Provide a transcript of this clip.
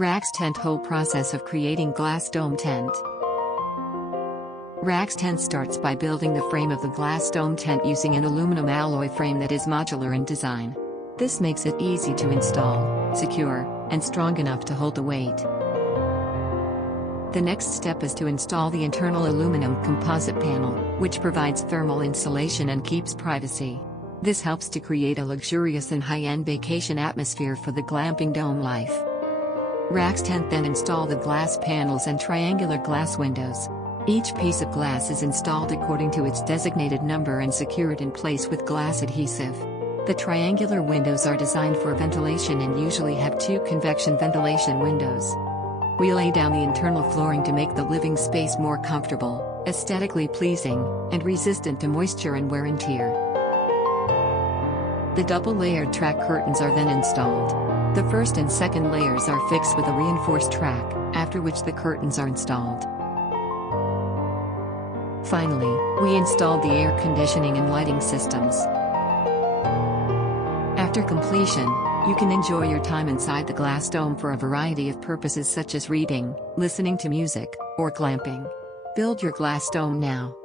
RAX Tent whole process of creating glass dome tent. RAX Tent starts by building the frame of the glass dome tent using an aluminum alloy frame that is modular in design. This makes it easy to install, secure, and strong enough to hold the weight. The next step is to install the internal aluminum composite panel, which provides thermal insulation and keeps privacy. This helps to create a luxurious and high-end vacation atmosphere for the glamping dome life. RAX Tent then install the glass panels and triangular glass windows. Each piece of glass is installed according to its designated number and secured in place with glass adhesive. The triangular windows are designed for ventilation and usually have 2 convection ventilation windows. We lay down the internal flooring to make the living space more comfortable, aesthetically pleasing, and resistant to moisture and wear and tear. The double-layered track curtains are then installed. The first and second layers are fixed with a reinforced track, after which the curtains are installed. Finally, we installed the air conditioning and lighting systems. After completion, you can enjoy your time inside the glass dome for a variety of purposes such as reading, listening to music, or glamping. Build your glass dome now.